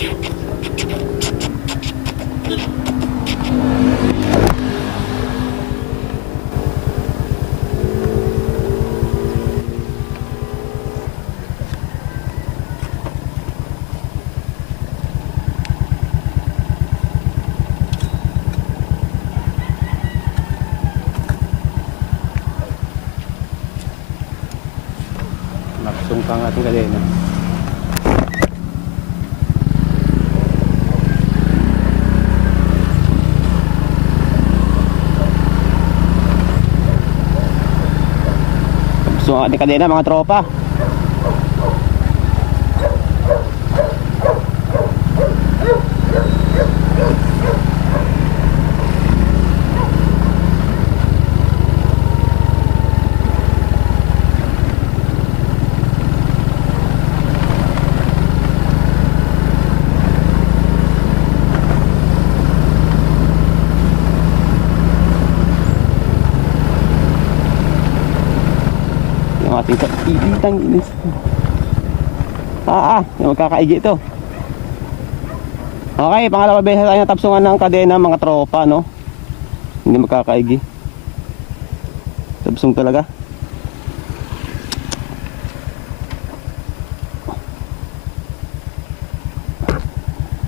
Naksong pa ang ating kadena. Naksong ang ating kadena mga tropa. Ating kaibitang inis. Yung magkakaigi ito. Okay, pangalawa beses tayo natapsungan ng kadena mga tropa, no? Hindi magkakaigi. Tapsong talaga.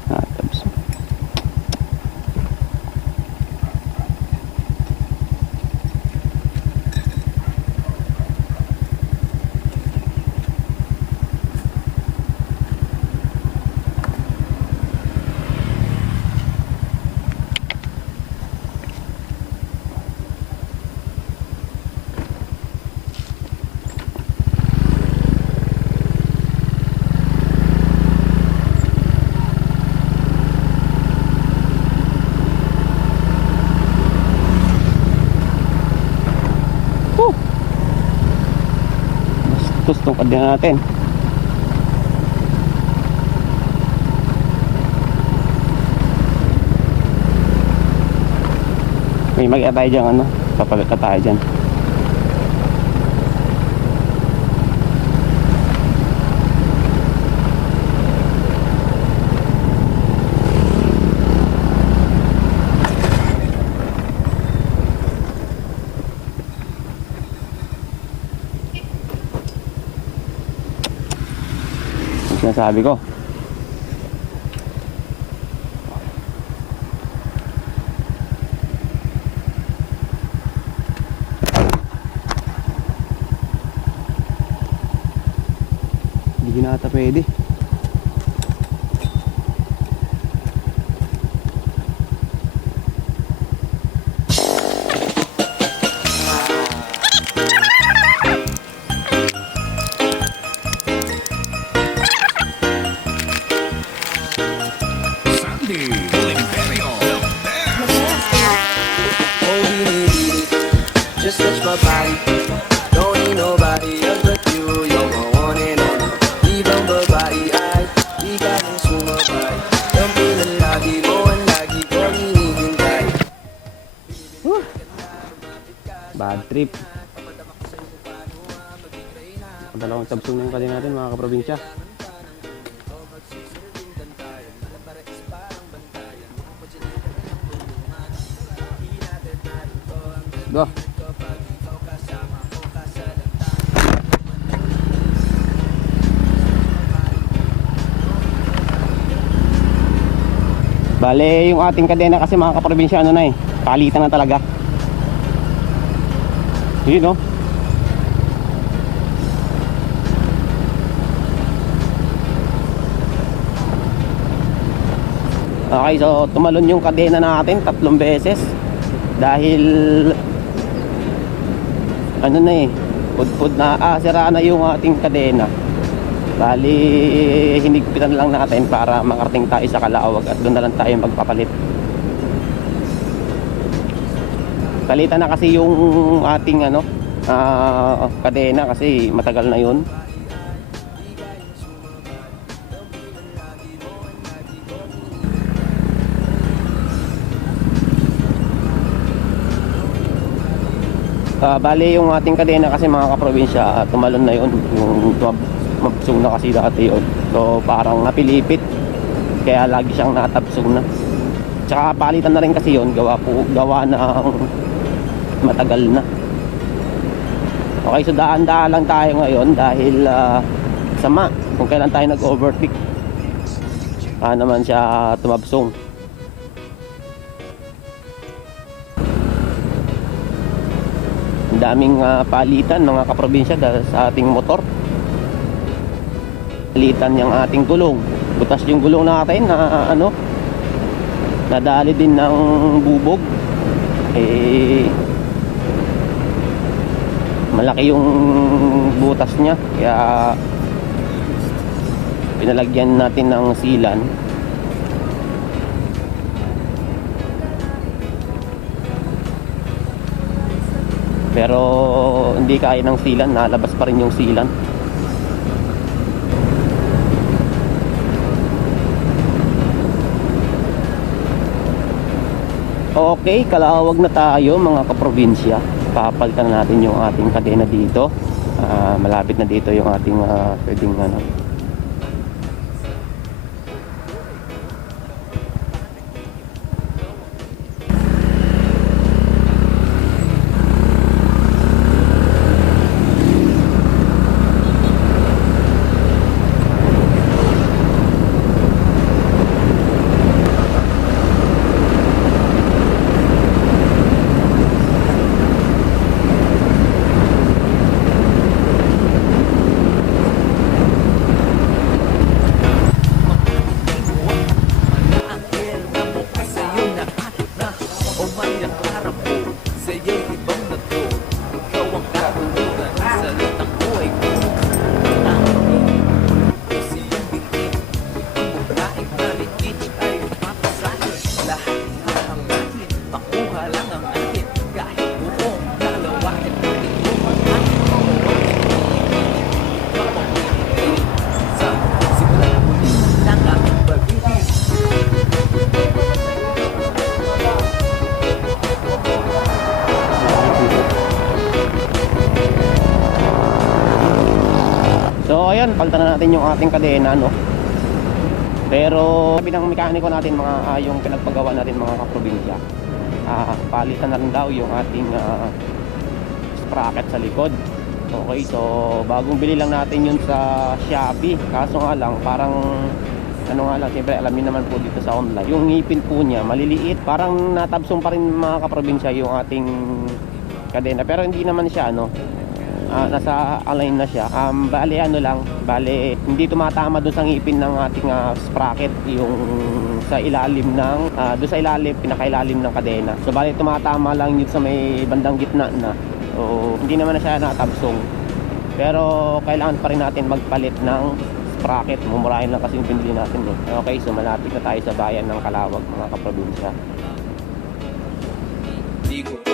Tapsong. Tustong kadena natin. May mag-iya tayo dyan, ano? Papalit na tayo dyan. Sinasabi ko. Hindi na ata pwede. Just touch my body. Don't need nobody else but you. You're my one and only. Ibang babae ay di ka nang sumabay. Kampilan lagi mo ang lagi ko hinihintay. Bad trip. Dalawang tabsong na yung kadena natin mga kaprobinsya. Go. Bale, yung ating kadena kasi mga kaprobinsya, ano na eh, palitan na talaga. Yun, no? Okay, so tumalon yung kadena natin 3 beses. Dahil ano na eh, pud na sira na yung ating kadena. Bali, hinigpitan lang natin para makarating tayo sa Calauag at doon na lang tayo magpapalit. Palitan na kasi yung ating ano, kadena kasi matagal na yun. Bali yung ating kadena kasi mga kaprobinsya, tumalon na yun, yung mabsong na kasi dati yun. So parang napilipit. kaya lagi siyang natabsong na. Tsaka palitan na rin kasi yon, gawa ng matagal na. Okay, so daan-daan lang tayo ngayon dahil sama kung kailan tayo nag-overtake. Naman siya tumabsong. Ang daming palitan mga kaprobinsya dahil sa ating motor. Palitan yung ating gulong. Butas yung gulong natin na nadali din ng bubog. Malaki yung butas niya kaya pinalagyan natin ng sealant. Pero hindi kaya ng sealant, nalabas pa rin yung sealant. Okay, kalawag na tayo mga kaprobinsya. Papalitan natin yung ating kadena dito. Malapit na dito yung ating pwedeng ayan, palitan na natin yung ating kadena, no? Pero sabi ng mekaniko natin yung pinagpagawa natin mga kaprobinsya, palitan na rin daw yung ating sprocket sa likod. Okay, so bagong bili lang natin yun sa Shopee. Kaso nga lang, parang siyempre alam niyo naman po dito sa online, yung ngipin po niya maliliit, parang natabsong pa rin mga kaprobinsya yung ating kadena. Pero hindi naman siya nasa align na siya. Bale hindi tumatama doon sa ngipin ng ating sprocket, yung sa ilalim ng pinakailalim ng kadena. So bale tumatama lang yun sa may bandang gitna na. So hindi naman na siya natabsong. Pero kailangan pa rin natin magpalit ng sprocket. Mumurahin lang kasi yung pinili natin. Okay, so malapit na tayo sa bayan ng Calawag mga kaprobinsya. Digo.